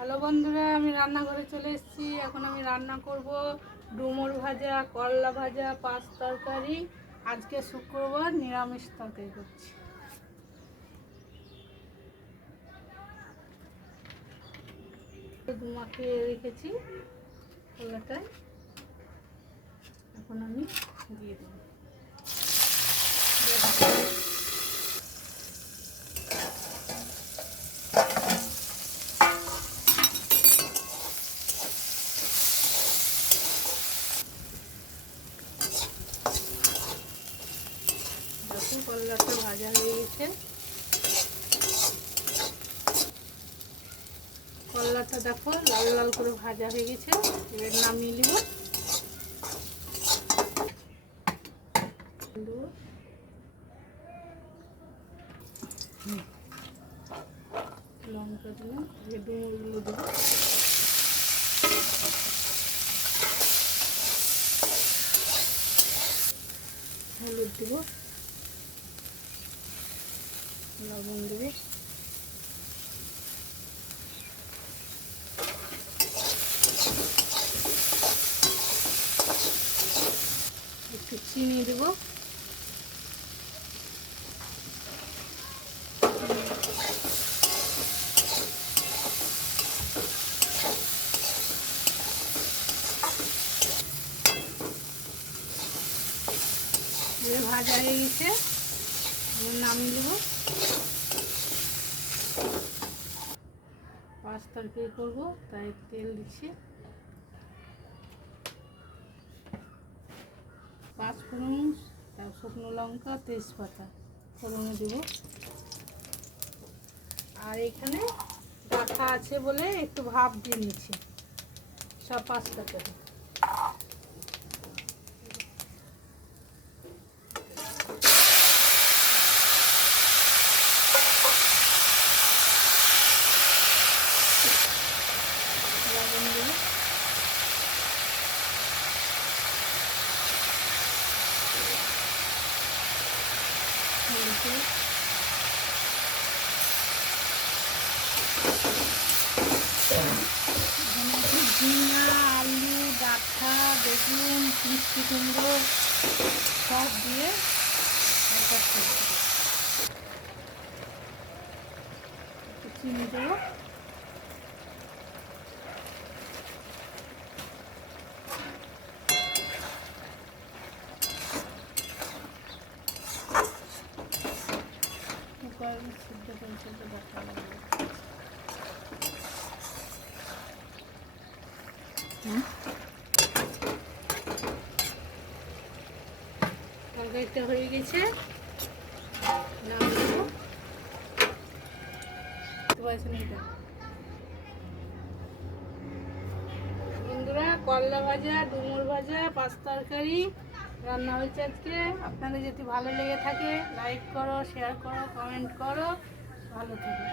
Hello বন্ধুরা, আমি রান্নাঘরে চলে এসেছি। এখন আমি রান্না করব ডুমুর ভাজা, করলা ভাজা, পাঁচ তরকারি। আজকে শুক্রবার, নিরামিষ তরকারি করছি। মাখিয়ে রেখেছি কলাটায়, এখন আমি দিয়ে দেবো। করলাটা ভাজা হয়ে গেছে, করলাটা দেখো লাল লাল করে ভাজা হয়ে গেছে। এবার নামিয়ে নিব। লঙ্কা দিলাম, ডুমুরগুলো দেবো, হলুদ দেবো, লবণ দেবো, একটু চিনি দেবো, ভাজা হয়ে গেছে, নামিয়ে দেবো। পাঁচ তরকারি করবো তাই তেল দিচ্ছি, পাঁচ ফোড়ন, শুকনো লঙ্কা, তেজপাতা ফোড়নে দেবো। আর এখানে ডাঁটা আছে বলে একটু ভাপ দিয়ে নিচ্ছি সব পাঁচ তরকারি। লবণ দেবো, হলুদ দেবো, ঝিঙা, আলু, ডাঁটা, বেগুন, মিষ্টি কুমড়ো সব দিয়ে একটু চিনি দেবো, কুকার সিদ্ধ করে সিদ্ধ দেখা লাগবে। তরকারিটা হয়ে গেছে, নামিয়ে বন্ধুরা, করলা ভাজা, ডুমুর ভাজা, পাঁচ তরকারি রান্না হয়েছে আজকে। আপনাদের যদি ভালো লেগে থাকে লাইক করো, শেয়ার করো, কমেন্ট করো। ভালো থাকো।